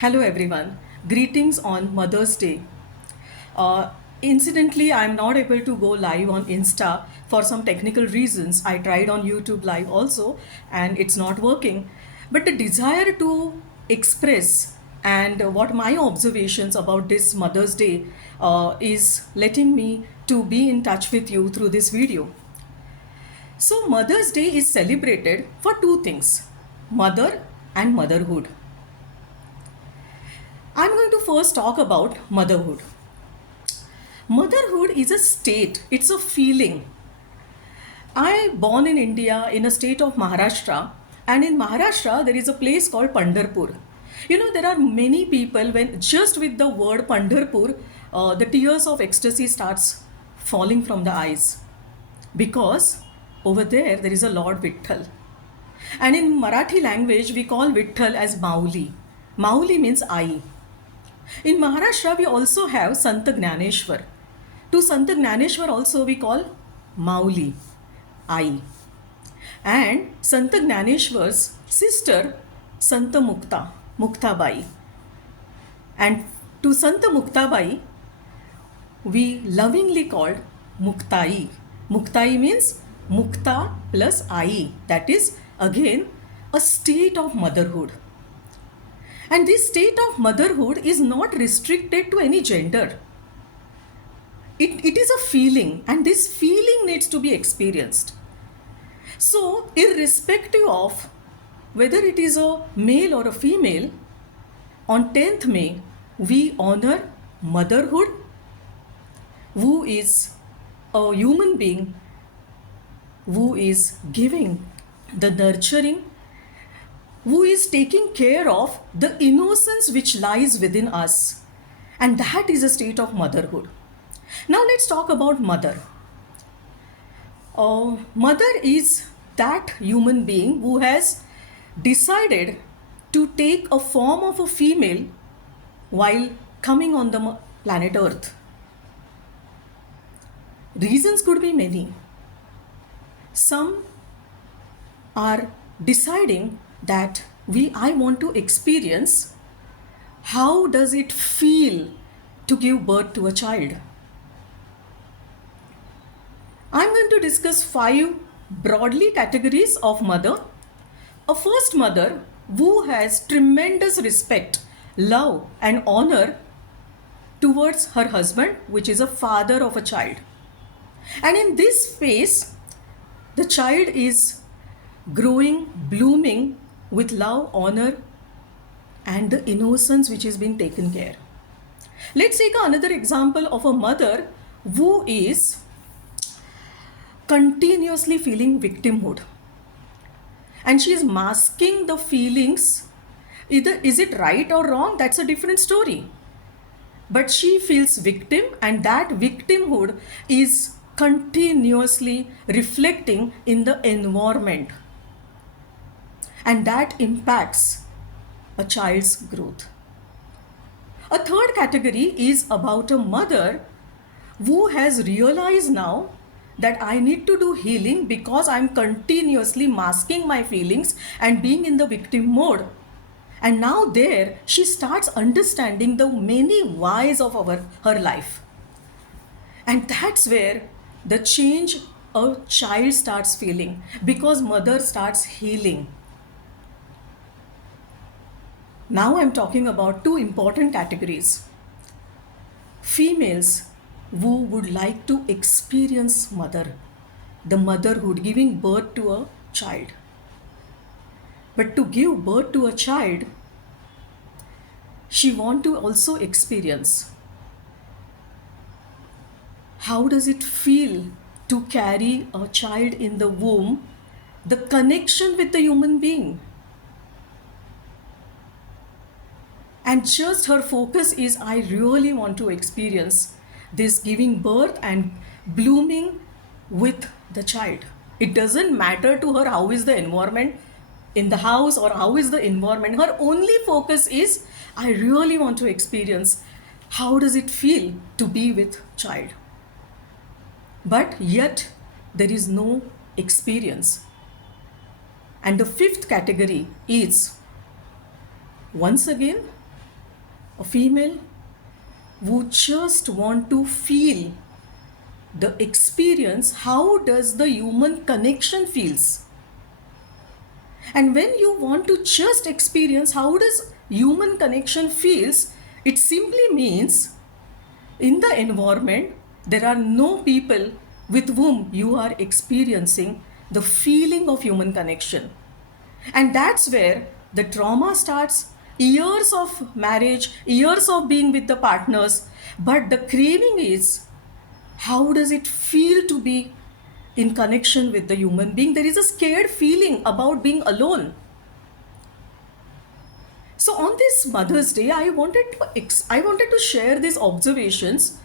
Hello everyone, greetings on Mother's Day. Incidentally, I'm not able to go live on Insta for some technical reasons. I tried on YouTube Live also and it's not working. But the desire to express and what my observations about this Mother's Day is letting me to be in touch with you through this video. So, Mother's Day is celebrated for two things: mother and motherhood. I'm going to first talk about motherhood. Motherhood is a state, it's a feeling. I born in India in a state of Maharashtra, and in Maharashtra there is a place called Pandharpur. There are many people when just with the word Pandharpur, the tears of ecstasy starts falling from the eyes because over there is a Lord Vitthal. And in Marathi language we call Vitthal as Mauli. Mauli means eye. In Maharashtra, we also have Sant Gnaneshwar. To Sant Gnaneshwar also we call Mauli, Ai. And Sant Gnaneshwar's sister, Santa Mukta, Muktabai. And to Santa Muktabai, we lovingly called Muktai. Muktai means Mukta plus Ai. That is again a state of motherhood. And this state of motherhood is not restricted to any gender. It is a feeling, and this feeling needs to be experienced. So, irrespective of whether it is a male or a female, on 10th May, we honor motherhood, who is a human being who is giving the nurturing, who is taking care of the innocence which lies within us. And that is a state of motherhood. Now let's talk about mother. Mother is that human being who has decided to take a form of a female while coming on the planet Earth. Reasons could be many. Some are deciding that I want to experience how does it feel to give birth to a child. I'm going to discuss 5 broadly categories of mother. A first mother who has tremendous respect, love and honor towards her husband, which is a father of a child. And in this phase, the child is growing, blooming with love, honor and the innocence which is being taken care. Let's take another example of a mother who is continuously feeling victimhood, and she is masking the feelings. Either is it right or wrong, that's a different story, but she feels victim, and that victimhood is continuously reflecting in the environment, and that impacts a child's growth. A third category is about a mother who has realized now that I need to do healing because I'm continuously masking my feelings and being in the victim mode. And now there she starts understanding the many whys of her life. And that's where the change a child starts feeling, because mother starts healing. Now I'm talking about 2 important categories. Females who would like to experience the motherhood, giving birth to a child. But to give birth to a child, she wants to also experience how does it feel to carry a child in the womb, the connection with the human being. And just her focus is, I really want to experience this giving birth and blooming with the child. It doesn't matter to her how is the environment in the house or how is the environment. Her only focus is, I really want to experience how does it feel to be with child. But yet there is no experience. And the 5th category is, once again, a female who just want to feel the experience, how does the human connection feels. And when you want to just experience how does human connection feels, it simply means in the environment there are no people with whom you are experiencing the feeling of human connection. And that's where the trauma starts. Years of marriage, years of being with the partners, but the craving is how does it feel to be in connection with the human being? There is a scared feeling about being alone. So on this Mother's Day, I wanted to share these observations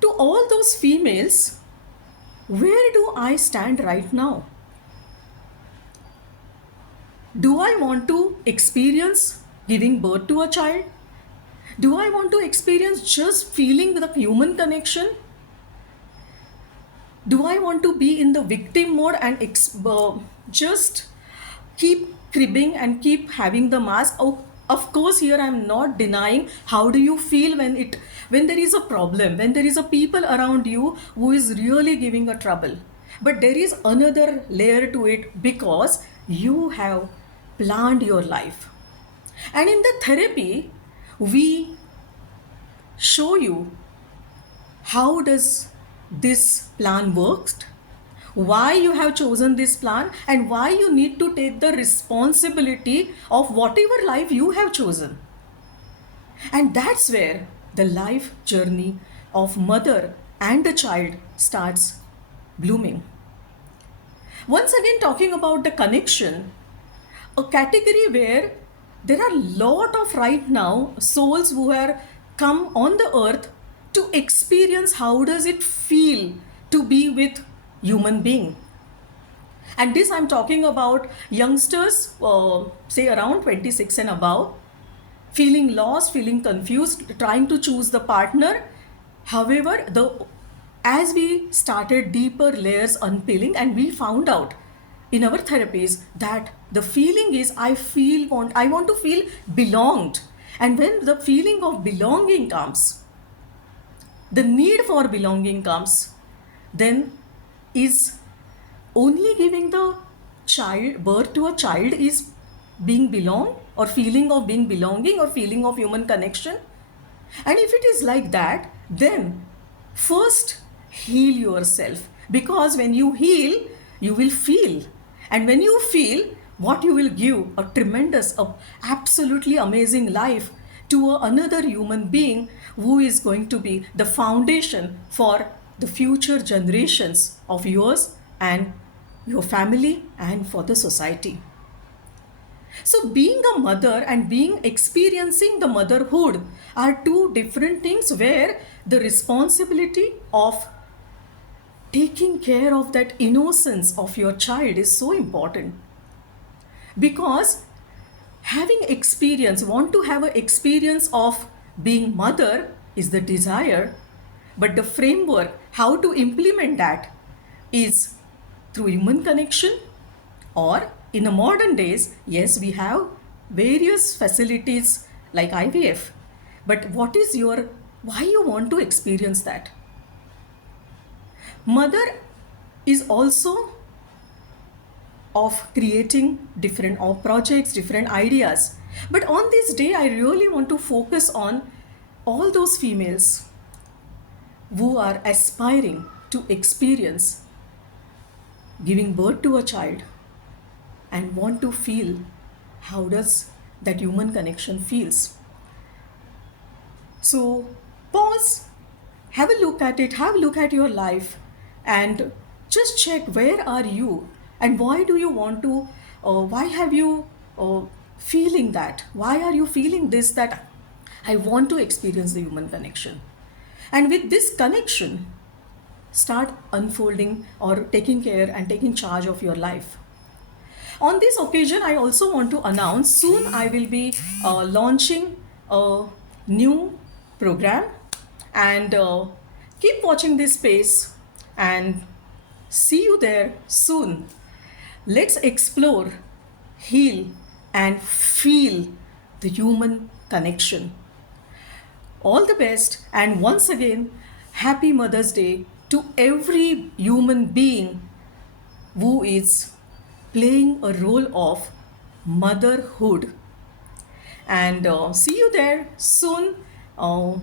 to all those females. Where do I stand right now? Do I want to experience giving birth to a child? Do I want to experience just feeling the human connection? Do I want to be in the victim mode and just keep cribbing and keep having the mask? Oh, of course, here I'm not denying how do you feel when there is a problem, when there is a people around you who is really giving a trouble. But there is another layer to it because you have planned your life. And in the therapy, we show you how does this plan works, why you have chosen this plan, and why you need to take the responsibility of whatever life you have chosen. And that's where the life journey of mother and a child starts blooming. Once again, talking about the connection, a category where there are a lot of right now souls who are come on the earth to experience how does it feel to be with human being. And this I'm talking about youngsters, say around 26 and above, feeling lost, feeling confused, trying to choose the partner. However, as we started deeper layers unpeeling, and we found out in our therapies that the feeling is I want to feel belonged. And when the feeling of belonging comes, the need for belonging comes, then is only giving the child birth to a child is being belong, or feeling of being belonging, or feeling of human connection. And if it is like that, then first heal yourself, because when you heal you will feel, and when you feel, what you will give a tremendous, absolutely amazing life to another human being who is going to be the foundation for the future generations of yours and your family and for the society. So being a mother and being experiencing the motherhood are two different things, where the responsibility of taking care of that innocence of your child is so important. Because want to have an experience of being mother is the desire, but the framework, how to implement that is through human connection, or in the modern days, yes, we have various facilities like IVF, but why you want to experience that? Mother is also of creating different projects, different ideas. But on this day, I really want to focus on all those females who are aspiring to experience giving birth to a child and want to feel how does that human connection feels. So pause, have a look at it, have a look at your life, and just check where are you and why do you want to, why have you feeling that, why are you feeling this, that I want to experience the human connection. And with this connection, start unfolding or taking care and taking charge of your life. On this occasion, I also want to announce soon I will be launching a new program, and keep watching this space and see you there soon. Let's explore, heal, and feel the human connection. All the best, and once again, happy Mother's Day to every human being who is playing a role of motherhood. And see you there soon. Uh,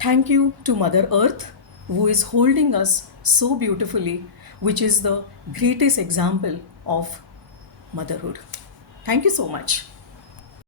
Thank you to Mother Earth, who is holding us so beautifully, which is the greatest example of motherhood. Thank you so much.